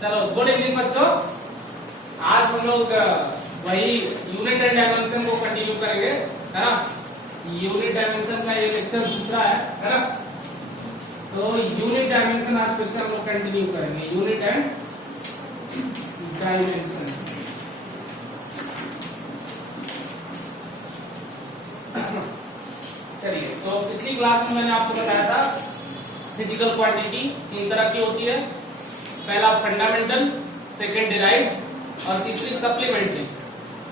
चलो good evening बच्चों। आज हम लोग वही यूनिट एंड डायमेंशन को कंटिन्यू करेंगे, है ना। यूनिट डायमेंशन का ये लेक्चर दूसरा है ना। तो यूनिट डायमेंशन आज फिर से हम लोग कंटिन्यू करेंगे, यूनिट एंड डायमेंशन। चलिए, तो पिछली क्लास में मैंने आपको बताया था फिजिकल क्वांटिटी तीन तरह की होती है। पहला फंडामेंटल, सेकंड डिराइव्ड और तीसरी सप्लीमेंट्री।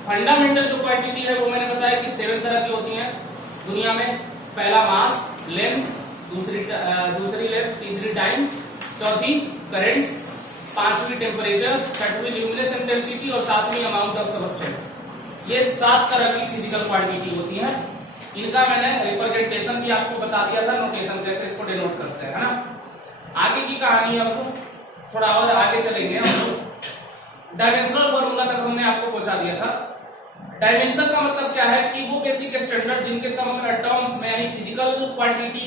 फंडामेंटल जो क्वांटिटी है वो मैंने बताया कि 7 तरह की होती है दुनिया में। पहला मास, लेंथ, दूसरी लेंथ, तीसरी टाइम, चौथी करंट, पांचवी टेम्परेचर, छठवीं ल्यूमिनेस इंटेंसिटी और सातवीं अमाउंट ऑफ सबस्टेंस। ये 7 तरह की फिजिकल क्वांटिटी होती है। इनका मैंने रिप्रेजेंटेशन भी आपको बता दिया था, नोटेशन कैसे इसको डिनोट करते हैं, है ना। आगे की कहानी अब थोड़ा और आगे चलेंगे हम लोग। डायमेंशनल फॉर्मूला तक हमने आपको पहुंचा दिया था। डायमेंशन का मतलब क्या है कि वो बेसिक स्टैंडर्ड जिनके टर्म्स में, यानी फिजिकल क्वांटिटी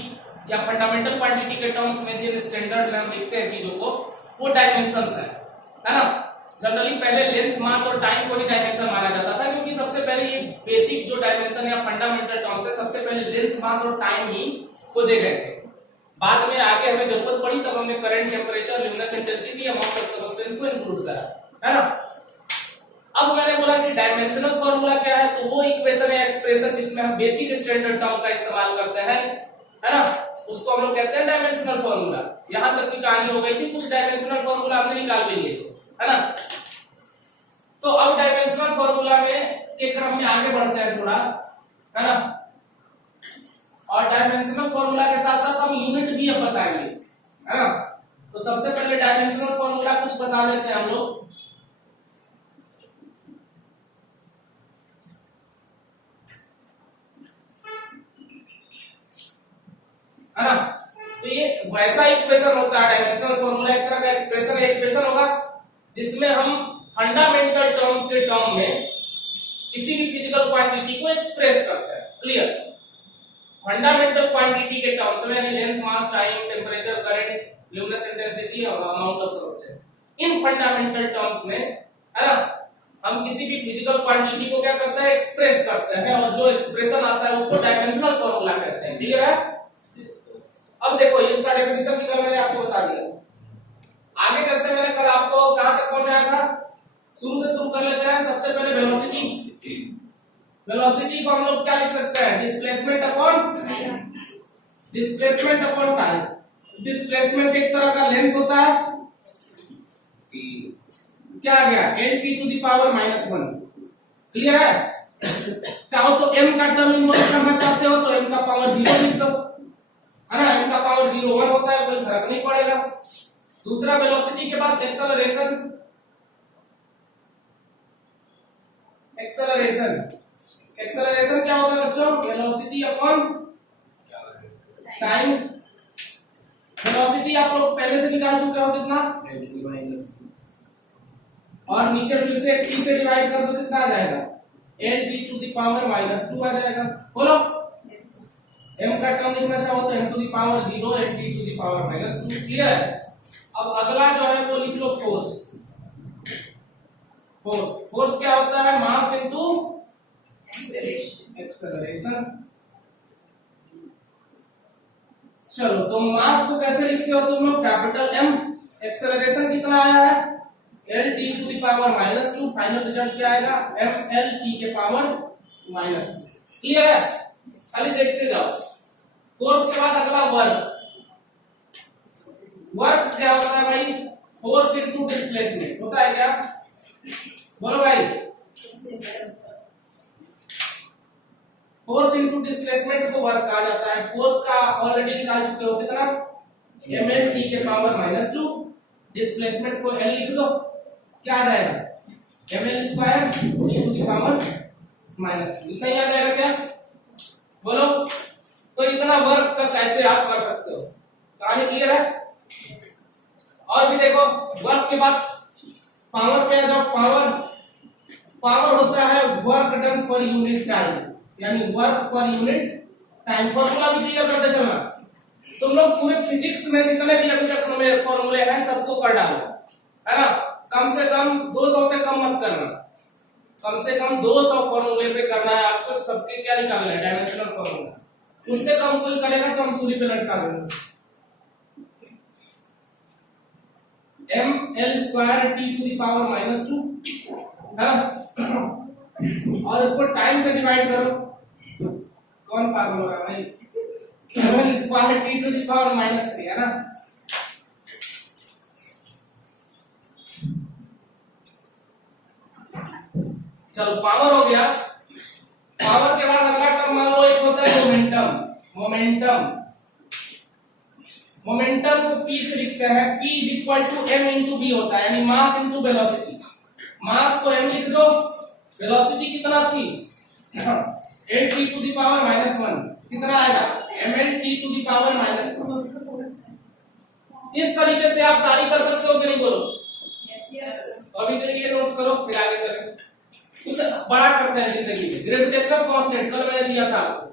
या फंडामेंटल क्वांटिटी के टर्म्स में जिन स्टैंडर्ड में हम लिखते हैं चीजों को, वो डायमेंशंस है ना। जनरली पहले लेंथ, मास और टाइम को ही डायमेंशन माना जाता था, क्योंकि सबसे पहले ये बेसिक जो डायमेंशन या फंडामेंटल टर्म्स है, सबसे पहले लेंथ, मास और टाइम ही खोजे गए थे। बाद में आगे हमें जरूरत पड़ी तब हमने current, temperature, luminous intensity, amount of substance को इंक्लूड करा, है ना। अब मैंने बोला कि डायमेंशनल फॉर्मूला क्या है, तो वो इक्वेशन या एक्सप्रेशन जिसमें हम बेसिक स्टैंडर्ड टर्म का इस्तेमाल करते हैं, है ना, उसको हम लोग कहते हैं डायमेंशनल फॉर्मूला। यहां तक की कहानी हो गई थी, कुछ डायमेंशनल फॉर्मूला हमने निकाल भी लिए, है ना। तो अब डायमेंशनल फॉर्मूला में के क्रम में आगे बढ़ते हैं थोड़ा, है ना। और डायमेंशनल फॉर्मूला के साथ साथ हम यूनिट भी अब बताएंगे, है ना। तो सबसे पहले डायमेंशनल फॉर्मूला कुछ बता लेते हैं हम लोग। है ना। तो ये वैसा इक्वेशन होता है, डायमेंशनल फॉर्मूला एक तरह का एक्सप्रेशन या इक्वेशन होगा जिसमें हम फंडामेंटल टर्म्स के टर्म में किसी भी फिजिकल क्वांटिटी को एक्सप्रेस करते हैं। क्लियर। फंडामेंटल क्वांटिटी के टर्म्स में, यानी लेंथ, मास, टाइम, टेम्परेचर, करंट, ल्यूमिनेस इंटेंसिटी और amount of substance, in fundamental terms में, है ना, हम किसी भी फिजिकल क्वांटिटी को क्या करते हैं, एक्सप्रेस करते हैं, और जो एक्सप्रेशन आता है उसको डायमेंशनल फॉर्मूला कहते हैं। क्लियर है। अब देखो, इसका डेफिनेशन भी कल मैंने आपको बता दिया। आगे कैसे मैंने कल आपको कहां तक पहुंचाया था, शुरू से शुरू कर लेते हैं। सबसे पहले वेलोसिटी। वेलोसिटी को हम लोग क्या लिख सकते हैं, डिस्प्लेसमेंट अपॉन टाइम। डिस्प्लेसमेंट एक तरह का लेंथ होता है, क्या आ गया, lt to the power -1। Clear है। चाहो तो m का टर्म इन्वर्स करना चाहते हो तो m का पावर 0 लिख दो, है ना। m का पावर 0 1 होता है, कोई फर्क नहीं पड़ेगा। दूसरा, वेलोसिटी के बाद एक्सेलरेशन। एक्सेलरेशन क्या होता है बच्चों, वेलोसिटी अपॉन टाइम। वेलोसिटी आप लोग पहले से निकाल चुके हो, कितना, और नीचे फिर से t से डिवाइड कर दो, कितना आ जाएगा, lt टू द पावर -2 आ जाएगा। बोलो, m का टर्म लिखना चाहो तो m to the power 0, lt to the power -2। Clear है। अब अगला जो है वो लिख लो फोर्स। फोर्स क्या होता है, मास इनटू एक्सेलरेशन। चलो, तो मास को कैसे लिखते हो तुम लोग, कैपिटल M। एक्सेलरेशन कितना आया है, lt to the power -2। Final result क्या आएगा, mlt के पावर -2। क्लियर है। खाली देखते जाओ। फोर्स के बाद अगला वर्क। वर्क क्या होता है भाई, फोर्स इनटू डिस्प्लेसमेंट होता है क्या, बोलो भाई। फोर्स इनटू डिस्प्लेसमेंट को वर्क कहा जाता है। फोर्स का ऑलरेडी निकाल चुके हो, कितना, mlt के पावर -2। डिस्प्लेसमेंट को l लिख दो, क्या आ जाएगा, ml² t to the power -2। इतना ही आ जाएगा क्या, बोलो। तो इतना वर्क तक कैसे आप कर सकते हो, कहानी क्लियर है। और भी देखो, वर्क के बाद पावर पे आ जाओ। पावर होता है वर्क डन पर यूनिट टाइम, यानी वर्क पर यूनिट टाइम। फॉर्मूला भी क्लियर करते चलना। तुम लोग पूरे फिजिक्स में जितने भी अभी तक फॉर्मूले हैं सबको कर डालो, है ना। कम से कम 200 से कम मत करना, कम से कम 200 फॉर्मूले पे करना है आपको। सबके क्या निकालना है, डायमेंशनल फॉर्मूला। उससे कम कोई करेगा तो हम सूली पे लटका देंगे। m l square t to the power -2 है ना, और इसको टाइम से डिवाइड करो। कौन पागल हो रहा है भाई, m l square t to the power -3 है ना। चलो पावर हो गया। पावर के बाद अगला टर्म मान लो एक होता है मोमेंटम। मोमेंटम को p से लिखते हैं, p m into v होता है, यानी मास इनटू वेलोसिटी। मास को m लिख दो, वेलोसिटी कितना थी 8t टू द पावर -1, कितना आएगा ml t to the power -1। इस तरीके से आप सारी कर सकते हो कि नहीं, बोलो। तो अभी के लिए नोट करो, फिर आगे चलें। कुछ बड़ा करते हैं जिंदगी में। ग्रेविटेशनल कांस्टेंट कल मैंने दिया था आपको,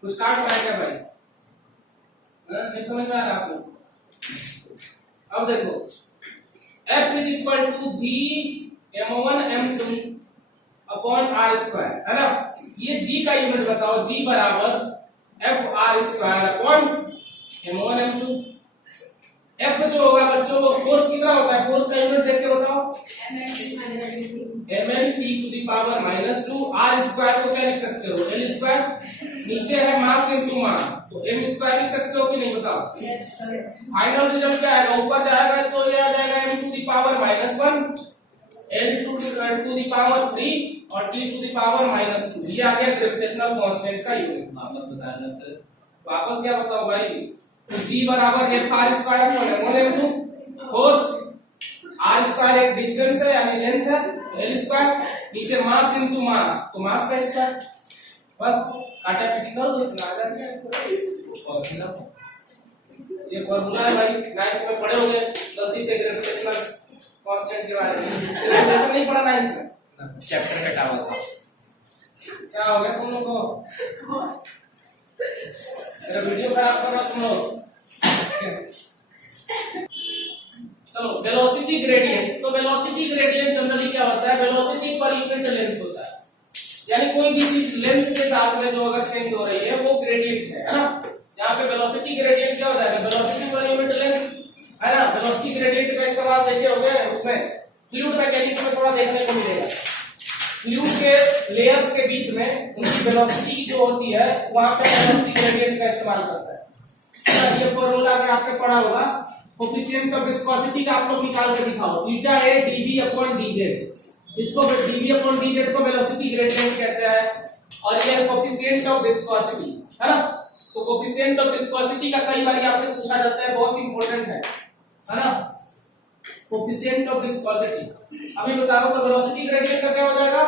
कुछ काट पाए क्या भाई, नहीं समझ में आ रहा आपको। अब देखो F is equal to G m1 m2 upon r square, है ना। ये G का यूनिट बताओ, G बराबर F r square upon m1 m2। F जो होगा बच्चों को फोर्स कितना होता है, फोर्स का यूनिट देख के बताओ, ml t to the power -2। r square को क्या लिख सकते हो, l स्क्वायर। नीचे है मास इनटू मास, तो m स्क्वायर लिख सकते हो कि नहीं, बताओ। फाइनल रिजल्ट क्या आएगा, ऊपर जाएगा तो ये आ जाएगा m to the power -1, l to the power 3 और t टू द पावर -2। ये आ गया ग्रेविटेशनल कांस्टेंट का यूनिट। वापस बताना सर, वापस क्या बताओ भाई। तो G बराबर F r square force, r square एक डिस्टेंस है यानी लेंथ है, l स्क्वायर नीचे मास इनटू मास, तो मास का स्क्वायर। बस काटा पीटी कर दो, इतना आ जाएगा। ये फार्मूला है भाई, 9th में पढ़े होंगे गलती से ग्रेविटेशनल कांस्टेंट के बारे में। ऐसा नहीं पढ़ा 9th में, चैप्टर कटा हुआ था। क्या हो गया तुम लोगों को, मेरा वीडियो खराब कर रहा तुम लोग। चलो वेलोसिटी ग्रेडियंट। तो वेलोसिटी ग्रेडियंट जनरली क्या होता है, वेलोसिटी पर यूनिट लेंथ होता है, यानी कोई भी चीज लेंथ के साथ में जो अगर चेंज हो रही है वो ग्रेडियंट है ना। यहाँ पे वेलोसिटी ग्रेडियंट क्या होता है, वेलोसिटी पर यूनिट लेंथ, है ना। वेलोसिटी ग्रेडियंट का इस्तेमाल देखे होंगे उसमें फ्लूइड मैकेनिक्स में थोड़ा देखने को मिलेगा। फ्लूइड के लेयर्स के बीच में उनकी वेलोसिटी जो होती है, वहां पे वेलोसिटी ग्रेडियंट का इस्तेमाल करता है। ये फॉर्मूला अगर आपने पढ़ा होगा, कोफिशिएंट ऑफ विस्कोसिटी का आप लोग निकाल के दिखाओ, थीटा है dv अपॉन dz। इसको dv अपॉन dz को वेलोसिटी ग्रेडियंट कहते हैं, और ये कोफिशिएंट ऑफ विस्कोसिटी, है ना। तो कोफिशिएंट ऑफ विस्कोसिटी का कई बार आपसे पूछा जाता है, बहुत इंपॉर्टेंट है ना। कोफिशिएंट ऑफ विस्कोसिटी अभी बता दो, तो वेलोसिटी ग्रेडियंट का क्या हो जाएगा,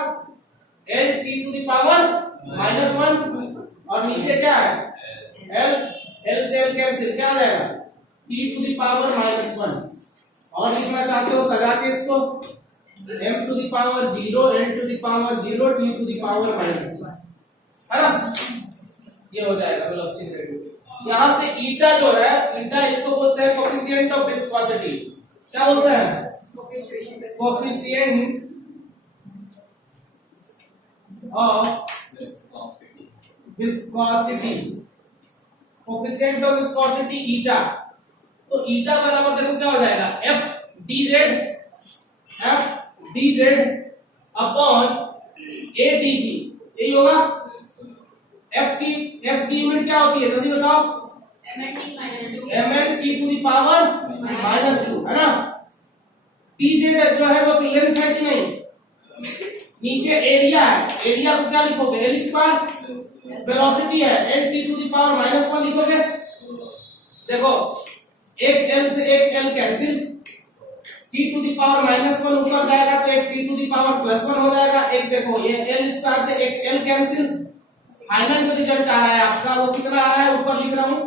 l t to the power -1, और नीचे क्या है l से l कैंसिल, क्या आ जाएगा t टू द पावर -1। और लिखना चाहते हो सजा के इसको, m to the power 0, l to the power 0, t to the power -1, है ना। ये हो जाएगा वेलोसिटी ग्रेडियंट। यहां से ईटा जो है, ईटा इसको बोलते हैं कोफिशिएंट ऑफ विस्कोसिटी। क्या बोलते हैं, coefficient of viscosity. Coefficient of viscosity ईटा। तो ईटा बराबर देखो क्या हो जाएगा, f dz upon a dv, यही होगा। f की यूनिट क्या होती है जल्दी बताओ, ml t to the power -2, है ना। dz जो है वो लेंथ है कि नहीं, नीचे एरिया है, एरिया को क्या लिखोगे, l स्क्वायर। वेलोसिटी है l t to the power -1 लिखोगे। देखो एक l से एक l cancel, t to the power -1 ऊपर जाएगा तो एक t टू द पावर +1 हो जाएगा। एक देखो ये l स्क्वायर से एक l कैंसिल, फाइनल जो रिजल्ट आ रहा है आपका वो कितना आ रहा है, ऊपर लिख रहा हूं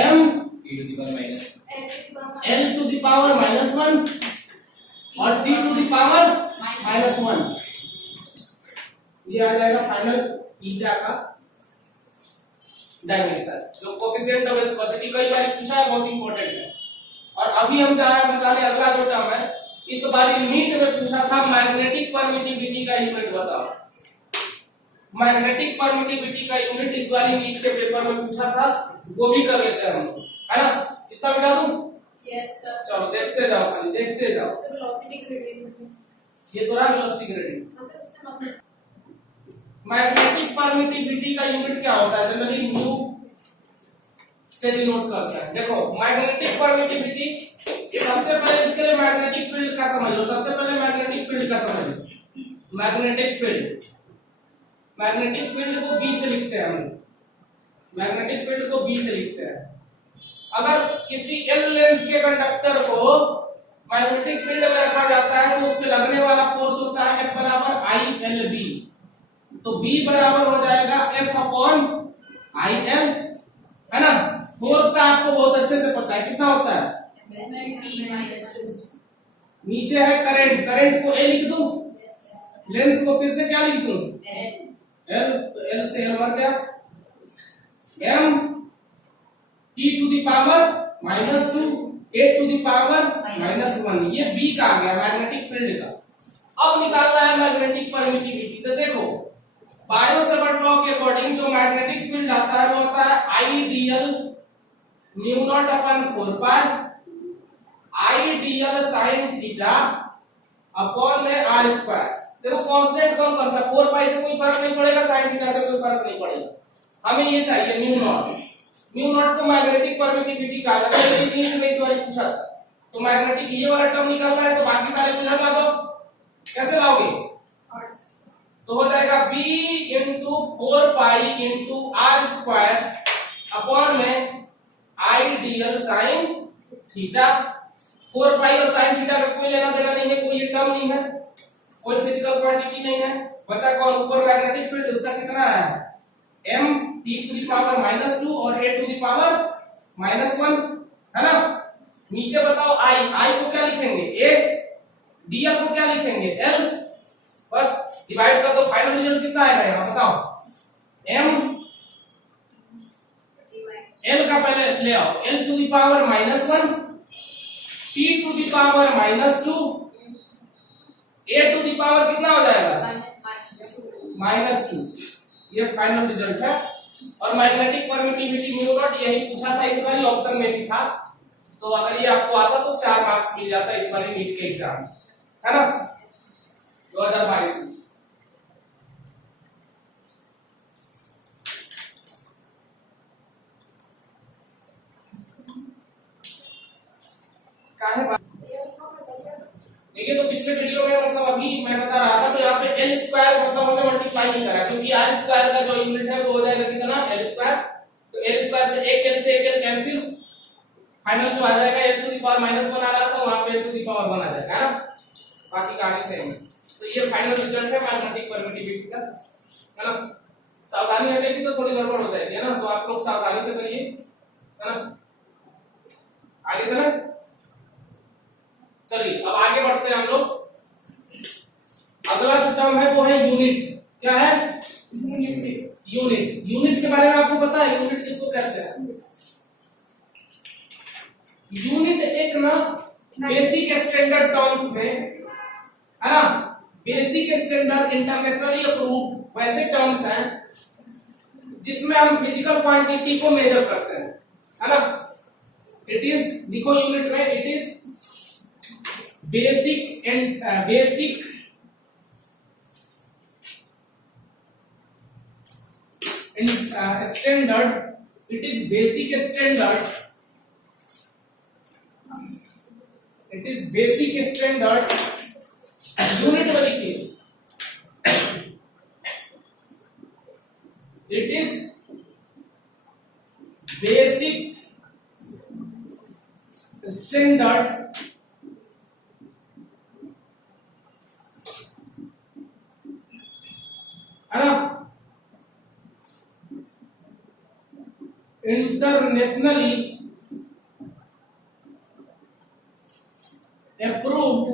m l to the power -1 और t टू द पावर -1। ये आ जाएगा फाइनल ईटा का डायमेंशन, जो कोएफिशिएंट ऑफ विस्कोसिटी कई बार पूछा है, बहुत इंपॉर्टेंट है। और अभी हम जा रहे हैं बताने अगला जो टर्म है, इस बार नीट में पूछा था मैग्नेटिक परमिटिविटी का यूनिट बताओ। मैग्नेटिक परमिटिविटी का यूनिट इस बार नीट के पेपर में पूछा था, वो भी कर लेते हैं हम, है ना? इतना बता दूं? Yes sir. चलो देखते जाओ, खाली देखते जाओ। वेलोसिटी ग्रेडियंट ये तो रहा वेलोसिटी ग्रेडियंट। हां सर, उससे मतलब मैग्नेटिक परमिटिविटी का यूनिट क्या होता है? जनरली म्यू से डिनोट करता है। देखो मैग्नेटिक परमिटिविटी, सबसे पहले इसके लिए मैग्नेटिक फील्ड का समझ लो। सबसे पहले मैग्नेटिक फील्ड का समझ लो। मैग्नेटिक फील्ड, मैग्नेटिक फील्ड को बी से लिखते हैं हम। मैग्नेटिक फील्ड को बी से लिखते हैं। अगर किसी एल लेंथ के कंडक्टर को मैग्नेटिक फील्ड में रखा जाता है तो उस पे लगने वाला फोर्स होता है F बराबर आई एल बी। तो B बराबर हो जाएगा F अपॉन आई एल, है ना? फोर्स का आपको बहुत अच्छे से पता है, कितना होता है? नीचे है करंट, करंट को A लिख दूं, लेंथ को फिर से क्या लिख दूं? L। तो L से L बन गया m t to the power -2 a to the power -1। ये B का आ गया मैग्नेटिक फील्ड का। अब निकालना है मैग्नेटिक परमिटिविटी। तो देखो बायो सेवर्ट लॉ के अकॉर्डिंग जो मैग्नेटिक फील्ड आता है वो होता है आईडीएल म्यू नॉट अपन 4 पाई आईडीएल साइन थीटा अपॉन में आर स्क्वायर। देखो कांस्टेंट कौन सा, 4 पाई से कोई फर्क नहीं पड़ेगा, साइन थीटा से कोई फर्क नहीं पड़ेगा, हमें ये चाहिए म्यू नॉट। म्यू नॉट को मैग्नेटिक परमिटिविटी कहा जाता है। ये नीट में इस बार पूछा था। तो मैग्नेटिक ये वाला टर्म निकालना है तो बाकी सारे इधर ला दो। कैसे लाओगे? तो हो जाएगा b into 4 pi into R square upon में I dl sine theta. 4 pi और साइन थीटा का कोई लेना देना नहीं है, कोई ये टर्म नहीं है, कोई फिजिकल क्वांटिटी नहीं है। बचा कौन? ऊपर मैग्नेटिक फील्ड, उसका कितना है m t to the power -2 और a टू द पावर -1, है ना? नीचे बताओ i को क्या लिखेंगे? a, dl को क्या लिखेंगे? l। बस डिवाइड कर दो, फाइनल रिजल्ट कितना आएगा यहाँ बताओ? m l का पहले ले आओ, l to the power -1 t to the power -2 a to the power कितना हो जाएगा? -2। ये फाइनल रिजल्ट है। और मैग्नेटिक परमिटिविटी म्यू नॉट यही पूछा था, इस बार ऑप्शन में भी था। तो अगर ये आपको आता तो 4 मार्क्स मिल जाता इस बार नीट के एग्जाम, है ना? 2022 में। देखिए तो पिछले वीडियो में मतलब अभी मैं बता रहा था, तो यहाँ पे एल स्क्वायर मतलब हमने मल्टीप्लाई नहीं करा, क्योंकि आर स्क्वायर का जो यूनिट है वो हो जाएगा कितना? L square. तो एल स्क्वायर से एक एल से एक एल कैंसिल, फाइनल जो आ जाएगा एल टू द पावर -1 आ रहा था, वहां पे एल टू द पावर 1 आ जाएगा, है ना? बाकी का आगे सेम है। तो ये फाइनल रिजल्ट है मैग्नेटिक परमिटिविटी का, है ना? सावधानी हटेगी तो थोड़ी गड़बड़ हो जाएगी, है ना? तो आप लोग सावधानी से करिए, है ना? आगे चले, चलिए अब आगे बढ़ते हैं हम लोग। अगला जो टर्म है वो है यूनिट। क्या है? यूनिट। यूनिट के बारे में आपको पता है यूनिट किसको कहते हैं? यूनिट एक ना बेसिक स्टैंडर्ड टर्म्स में, है ना, बेसिक स्टैंडर्ड इंटरनेशनली अप्रूव्ड वैसे टर्म्स हैं जिसमें हम फिजिकल क्वांटिटी को मेजर करते हैं, है ना? इट इज, देखो यूनिट में it is basic and basic standard, it is basic standard, it is basic standard unit में लिखिए, इट इज बेसिक स्टैंडर्ड्स है ना, इंटरनेशनली अप्रूव्ड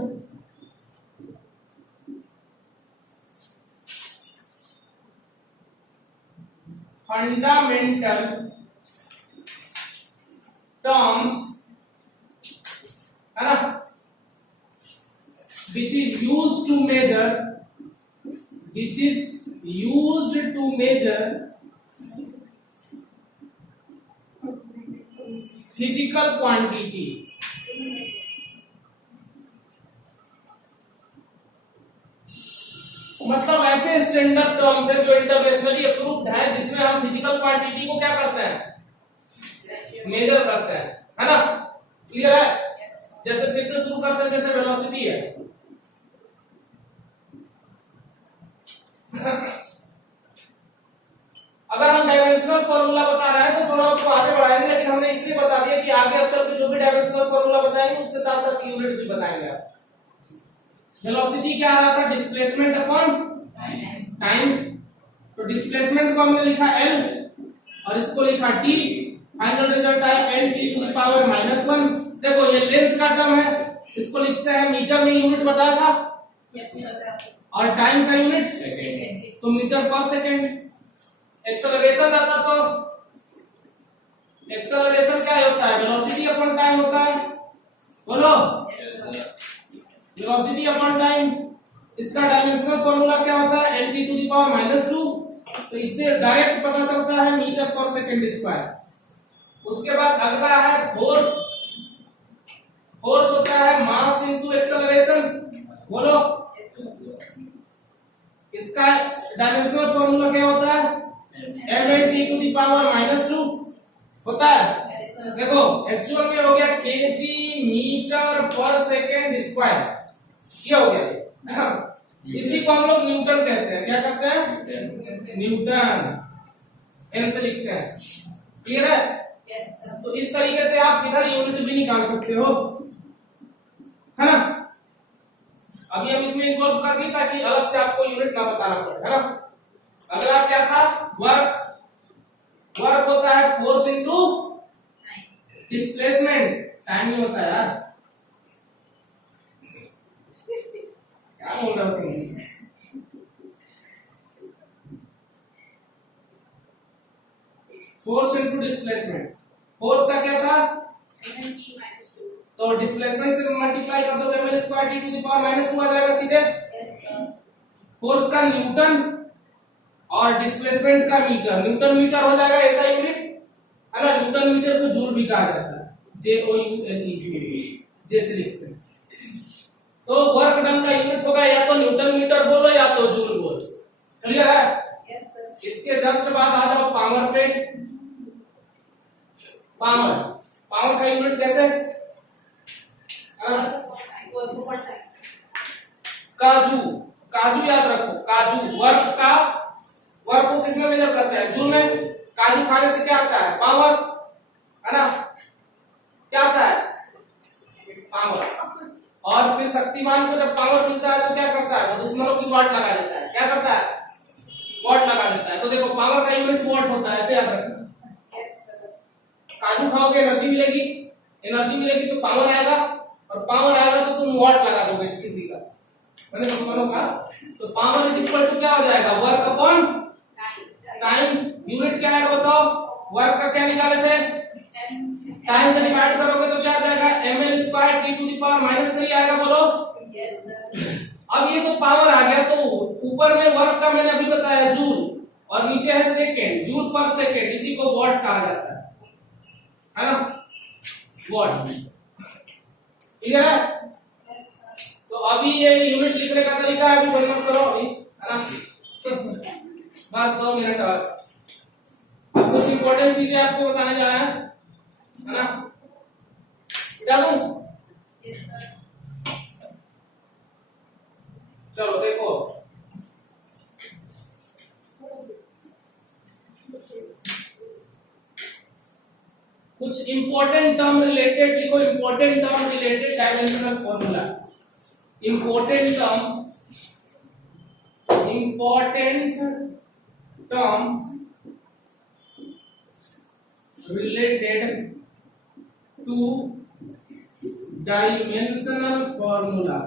fundamental terms है ना, which is used to measure physical quantity. मतलब ऐसे standard terms है जो इंटरनेशनली अप्रूव्ड है, जिसमें हम फिजिकल क्वांटिटी को क्या करते हैं, मेजर करते हैं, है ना। क्लियर है? जैसे फिर से शुरू करते हैं, जैसे वेलोसिटी है, अगर हम डायमेंशनल फॉर्मूला बता रहे हैं तो थोड़ा उसको आगे बढ़ाएंगे, लेकिन हमने इसलिए बता दिया कि आगे अब चल के जो भी डायमेंशनल फॉर्मूला बताएंगे उसके साथ साथ यूनिट भी बताएंगे। आप वेलोसिटी क्या आ रहा था, डिस्प्लेसमेंट अपॉन टाइम, तो डिस्प्लेसमेंट को हमने लिखा l और इसको लिखा t, फाइनल रिजल्ट आया n(t⁻⁻1). देखो ये लेंथ का टर्म है, इसको लिखते हैं मीटर में, यूनिट बताया था, और टाइम का यूनिट तो मीटर पर सेकेंड। एक्सेलरेशन रहता तो एक्सेलरेशन क्या होता है, वेलोसिटी अपॉन टाइम होता है, बोलो वेलोसिटी अपॉन टाइम। इसका डायमेंशनल फॉर्मूला क्या होता है, n(t⁻²). तो इससे डायरेक्ट पता चलता है मीटर पर सेकेंड स्क्वायर। उसके बाद अगला है फोर्स। फोर्स होता है मास इनटू एक्सेलरेशन, बोलो इसका डायमेंशनल फॉर्मूला क्या होता है, m(t⁻²) होता है। देखो एक्चुअल में हो गया kg मीटर पर सेकेंड स्क्वायर, क्या हो गया, इसी को हम लोग न्यूटन कहते हैं। क्या कहते हैं, न्यूटन, एन से लिखते हैं। क्लियर है? Yes sir. तो इस तरीके से आप इधर यूनिट भी निकाल सकते हो, है ना। अभी हम इसमें इन्वॉल्व कर दिए ताकि अलग से आपको यूनिट ना बताना पड़े, है ना। अगला क्या था, वर्क। वर्क होता है फोर्स इनटू डिस्प्लेसमेंट, टाइम ही होता है यार, क्या बोल रहे हो तुम। फोर्स इनटू डिस्प्लेसमेंट, फोर्स का क्या था, तो डिस्प्लेसमेंट से मल्टीप्लाई कर दो तो ml² (t⁻²) आ जाएगा सीधे। फोर्स का न्यूटन और डिस्प्लेसमेंट का मीटर, न्यूटन मीटर हो जाएगा ऐसा यूनिट, है ना। न्यूटन मीटर को जूल भी कहा जाता है, JOULE, जे से लिखते हैं। तो वर्क डन का यूनिट होगा या तो न्यूटन मीटर बोलो या तो जूल बोलो। क्लियर है? Yes sir. इसके जस्ट बाद आ जाओ पावर पे। पावर, पावर का यूनिट कैसे, काजू, काजू याद रखो, काजू। वर्क का, वर्क को किसमें मेजर करते हैं, जूल में। काजू खाने से क्या आता है, पावर, है ना। क्या आता है, पावर। और फिर शक्तिमान को जब पावर मिलता है तो क्या करता है, वो दुश्मनों की वाट लगा देता है। क्या करता है, वाट लगा देता है। तो देखो पावर का यूनिट वाट होता है, ऐसे याद रखना। काजू खाओगे एनर्जी मिलेगी, एनर्जी मिलेगी तो पावर आएगा, और पावर आएगा तो तुम वाट लगा दोगे किसी का, मैंने दुश्मनों का। तो पावर इज इक्वल टू क्या हो जाएगा, वर्क अपॉन टाइम। यूनिट क्या आएगा बताओ, वर्क का क्या निकाले थे, टाइम से डिवाइड करोगे तो क्या आ जाएगा, ml²t⁻³ आएगा, बोलो। अब ये तो पावर आ गया, तो ऊपर में वर्क का मैंने अभी बताया जूल, और नीचे है सेकेंड, जूल पर सेकेंड, इसी को वॉट कहा जाता है ना, वॉट। ठीक है? तो अभी ये यूनिट लिखने का तरीका है, अभी बंद मत करो अभी, है ना। बस 2 मिनट और। अब कुछ इंपॉर्टेंट चीजें आपको बताने जा रहे हैं, है ना। क्या दूं? Yes sir. चलो देखो, कुछ इंपॉर्टेंट टर्म रिलेटेड लिखो, important term related dimensional formula. Important terms related to dimensional formula।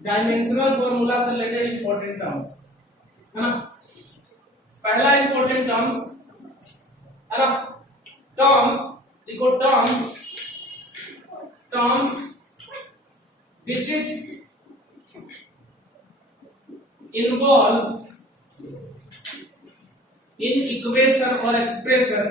Dimensional formula से रिलेटेड इंपॉर्टेंट टर्म्स है ना। पहला इंपॉर्टेंट टर्म्स है ना, टर्म्स देखो, terms which is involved in equation or expression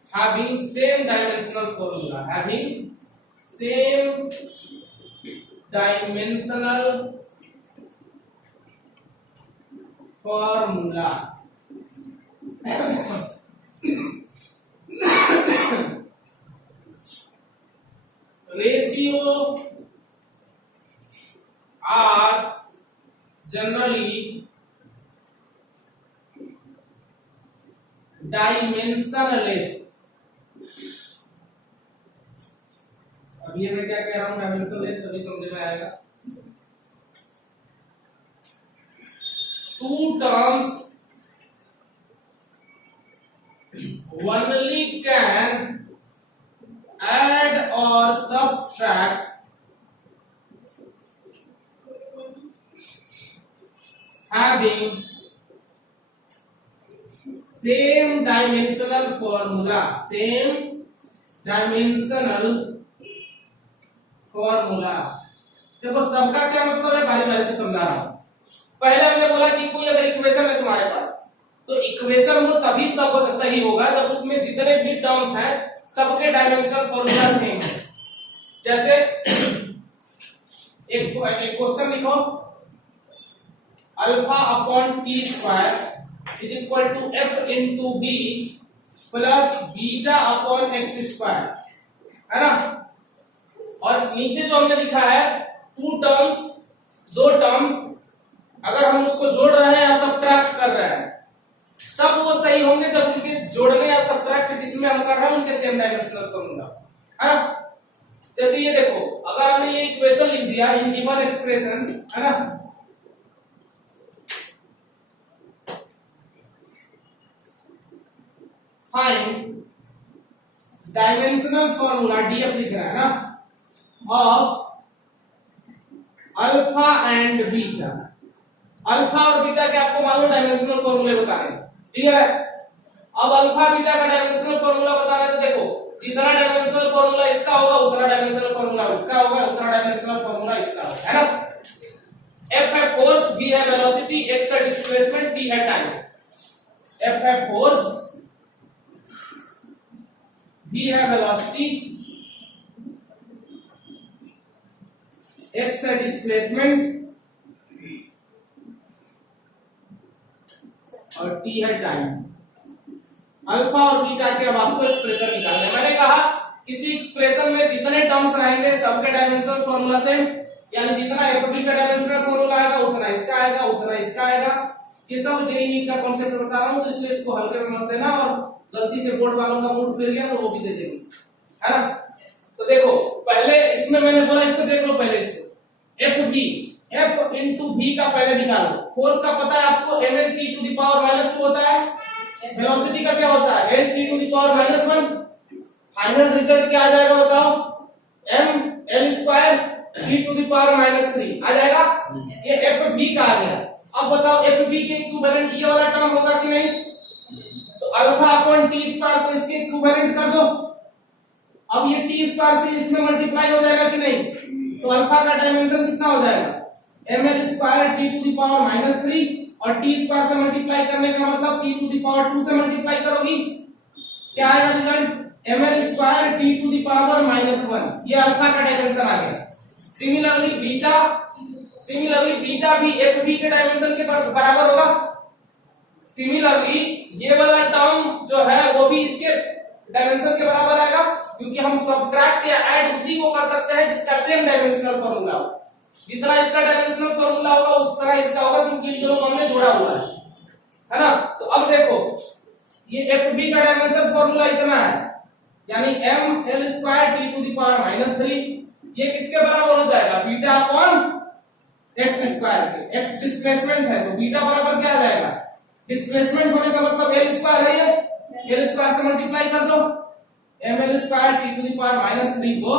having same dimensional formula, ratio are generally dimensionless। अब ये मैं क्या कह रहा हूं, डायमेंशनलेस, सभी समझ में आएगा। Two terms only can add or subtract having same dimensional formula, देखो सबका क्या मतलब है, बारी बारी से समझा रहा हूं। पहले हमने बोला कि कोई अगर इक्वेशन है तुम्हारे पास, तो इक्वेशन वो तभी सब सही होगा जब उसमें जितने भी टर्म्स हैं सबके डायमेंशनल फॉर्मूला सेम है। जैसे एक क्वेश्चन लिखो, alpha upon T square is equal to F into B plus beta upon X square, है ना। और नीचे जो हमने लिखा है दो टर्म्स अगर हम उसको जोड़ रहे हैं या सब्ट्रैक्ट कर रहे हैं तब वो सही होंगे जब उनके जोड़ने या सब्ट्रैक्ट जिसमें हम कर रहे हैं उनके सेम डायमेंशनल फॉर्मूला, है ना। जैसे ये देखो, अगर हमने ये इक्वेशन लिख दिया इन गिवन एक्सप्रेशन, है ना, फाइंड डायमेंशनल फॉर्मूला, डीएफ लिख रहा है ना, of alpha and beta. Alpha और बीटा के आपको मालूम डायमेंशनल फॉर्मूले बता रहे हैं, क्लियर है। अब अल्फा बीटा का डायमेंशनल फॉर्मूला बता रहे हैं, तो देखो जितना डायमेंशनल फॉर्मूला इसका होगा उतना डायमेंशनल फॉर्मूला इसका होगा, उतना डायमेंशनल फॉर्मूला इसका होगा, है ना। F है फोर्स, B है वेलोसिटी, X है डिस्प्लेसमेंट, T है टाइम। F है फोर्स, B है वेलोसिटी, X है डिस्प्लेसमेंट और T है टाइम। अल्फा और बीटा के अब आपको एक्सप्रेशन निकालना है। मैंने कहा इसी एक्सप्रेशन में जितने टर्म्स रहेंगे सबके डायमेंशनल फॉर्मूला सेम, यानी जितना एफ बी का डायमेंशनल फॉर्मूला आएगा उतना इसका आएगा, उतना इसका आएगा। ये सब जेईई का कांसेप्ट बता रहा हूं, तो इसलिए इसको हल्के में मत देना, और गलती से बोर्ड वालों का मूड फिर गया तो वो भी दे देंगे, है ना। तो देखो पहले इसमें मैंने बोला, इसको देख लो पहले, इसको एफ इंटू बी का पहले निकालो। फोर्स का पता है आपको, ml t to the power -2 होता है। वेलोसिटी का क्या होता है, l t to the power -1। Final result क्या आ जाएगा बताओ, m l square t to the power -3 आ जाएगा। ये एफ बी का आ गया। अब बताओ एफ बी के इक्विवेलेंट ये वाला टर्म होगा कि नहीं, तो अल्फा अपॉन टी स्क्वायर को इसके इक्विवेलेंट कर दो। अब ये टी स्क्वायर से इसमें मल्टीप्लाई हो जाएगा कि नहीं, तो अल्फा का डायमेंशन कितना हो जाएगा, ml square t to the power -3 और t स्क्वायर से मल्टीप्लाई करने का मतलब t टू द पावर 2 से मल्टीप्लाई करोगी, क्या आएगा result, ml square t to the power -1। ये अल्फा का डायमेंशन आ गया। सिमिलरली बीटा भी एफ बी के डायमेंशन के बराबर होगा। सिमिलरली ये वाला टर्म जो है वो भी इसके डायमेंशन के बराबर आएगा, क्योंकि हम सब्ट्रैक्ट या ऐड उसी को कर सकते हैं जिसका सेम डायमेंशनल फॉर्मूला हो। जितना इसका डायमेंशनल फॉर्मूला होगा उस तरह इसका होगा, क्योंकि इन दोनों को हमने जोड़ा हुआ है ना। तो अब देखो ये एफ बी का डायमेंशन फॉर्मूला इतना है, यानी m l square t to the power -3, ये किसके बराबर हो जाएगा, बीटा अपॉन x स्क्वायर के। x डिस्प्लेसमेंट है तो बीटा बराबर क्या आ जाएगा, डिस्प्लेसमेंट होने का मतलब l स्क्वायर है, ये l स्क्वायर से मल्टीप्लाई कर दो, ml square t to the power -3 को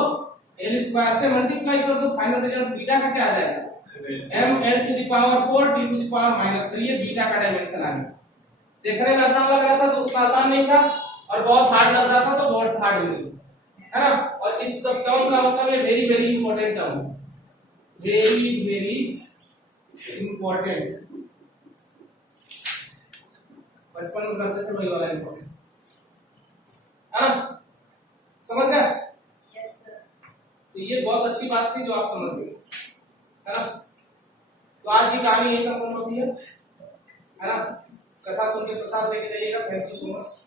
l स्क्वायर से मल्टीप्लाई कर दो, फाइनल रिजल्ट बीटा का क्या आ जाएगा ml to the power 4 t to the power -3, ये बीटा का डायमेंशन आ गया। देखने में आसान लग रहा था तो उतना आसान नहीं था, और बहुत हार्ड लग रहा था तो बहुत हार्ड नहीं है ना। और इस सब टर्म का मतलब है very very important term, very very important. बचपन में करते थे वही वाला इंपॉर्टेंट है ना, समझ गए? Yes, sir. तो ये बहुत अच्छी बात थी जो आप समझ गए है ना। तो आज की कहानी यही संपूर्ण होती है ना। कथा सुन के प्रसाद लेके जाइएगा। Thank you so much.